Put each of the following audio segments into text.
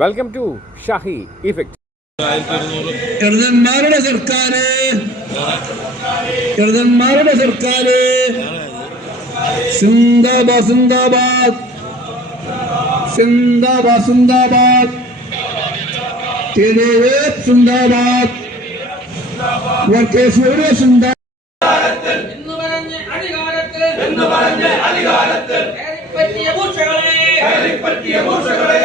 welcome to Shahi effect ചെറുതന്മാരുടെ സർക്കാര് ചെറുതന്മാരുടെ സർക്കാര് സിന്ദാബാദ് സിന്ദാബാദ് സിന്ദാബാദ് സിന്ദാബാദ് സിന്ദാബാദ് വർക്കേശ്വര സിന്ദാബാദ് എന്ന് പറഞ്ഞ അധികാരത്തിൽ എന്ന് പറഞ്ഞ അധികാരത്തിൽ പറ്റിയ മൂർച്ചകളെ പറ്റിയ മൂർച്ചകളെ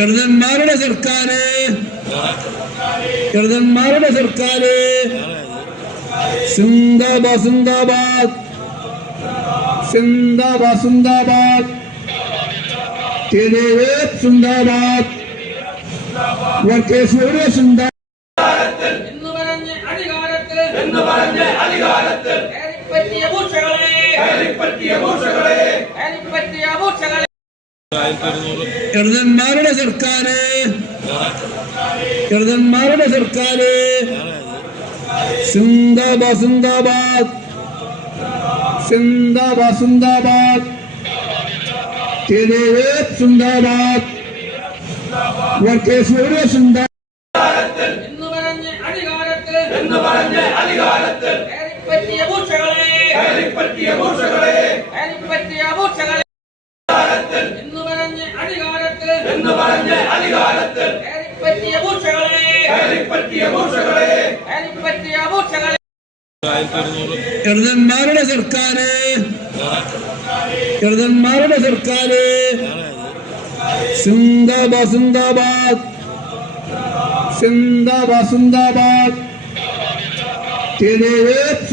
எரदन மாரு நகரே எரदन மாரு நகரே சிங்தா சுந்தாபாத் சிங்தா சுந்தாபாத் சிங்தா சுந்தாபாத் தேவே சிங்தாபாத் வகேசூரே சுந்தாபாத்தில் இன்னவரே அதிகாரத்தில் இன்னவரே அதிகாரத்தில் கரிப்பட்டிய பூசகளலே கரிப்பட்டிய பூசகளலே ചെറുതന്മാരുടെ സർക്കാര് ചെറുതന്മാരുടെ സർക്കാര് സിന്ദാബാദ് സിന്ദാബാദ് സിന്ദാബാദ് സിന്ദാബാദ് സിന്ദാബാദ് വർക്ക് സൂര്യ സിന്ദാബാദ് പറ്റിയ മൂർച്ചകളെ പറ്റിയ മൂർച്ചകളെ പറ്റിയ മൂർച്ചകളെ നിന്ന് വളഞ്ഞ് അധികാരത്തിൽ പറ്റിയ മൂർച്ചകളെ പറ്റിയ മൂർച്ചകളെ പറ്റിയ മൂർച്ചകളെ ഇടതന്മാരുടെ സർക്കാര് ഇടതന്മാരുടെ സർക്കാര് സിന്ദാബാദ് സിന്ദാബാദ് സിന്ദാബാദ്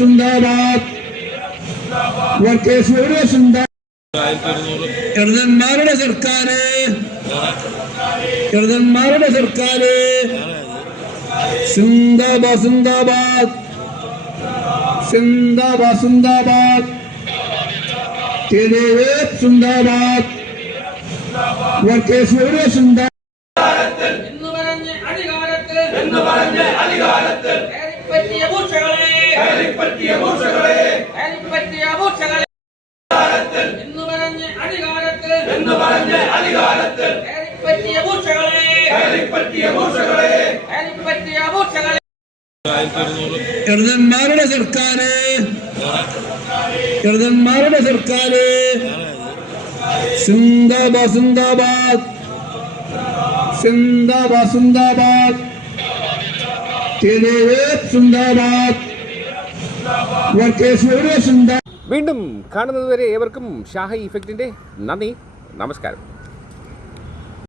സിന്ദാബാദ് സിന്ദാബാദ് വർക്കേശ്വരുടെ സിന്ദാബാദ് ഇടതന്മാരുടെ സർക്കാര് கரதன் மாருவ ਸਰ்காரே சிந்தா বসুந்தబాద్ சிந்தா বসুந்தబాద్ தேதே சிந்தாబాద్ ወகேஸ்வரே சிந்தா भारतातील എന്നു باندې അധികാരತೇ എന്നു باندې അധികാരತೇ তারিப்பத்திய ಮೂಷಗಳೇ তারিப்பத்திய ಮೂಷಗಳೇ তারিப்பத்திய ಮೂಷಗಳೇ എന്ന് പറഞ്ഞ് അധികാരത്തിൽ പറ്റിയ മൂർച്ചകളെ പറ്റിയ മൂർച്ചകളെ പറ്റിയ മൂർച്ചകളെ സർക്കാര് ചെറുതന്മാരുടെ സർക്കാര് സിന്ദാബാദ് സിന്ദാബാദ് സിന്ദാബാദ് സിന്ദാബാദ് വീണ്ടും കാണുന്നതുവരെ ഏവർക്കും ഷാഹി ഇഫക്റ്റിന്റെ നന്ദി നമസ്കാരം